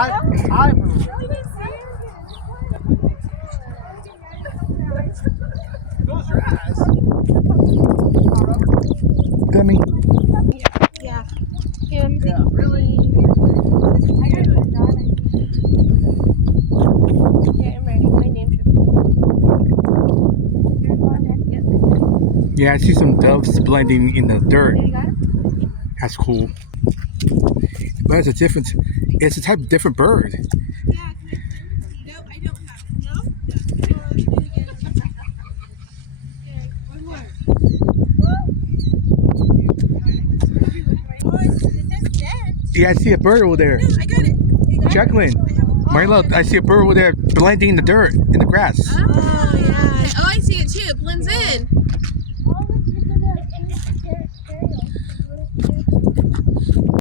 I moved. Close your eyes. Gummy. Yeah. Yeah, really? Okay, I'm ready. My name should be. Yeah, I see some doves blending in the dirt. You got it? That's cool. But it's a different. It's a type of different bird. Yeah, nope, I don't have it. No? Okay, one more. Oh, it says dead. Yeah, I see a bird over there. No, I got it. Jacqueline, Marlo, I see a bird over there blending in the dirt, in the grass. Oh,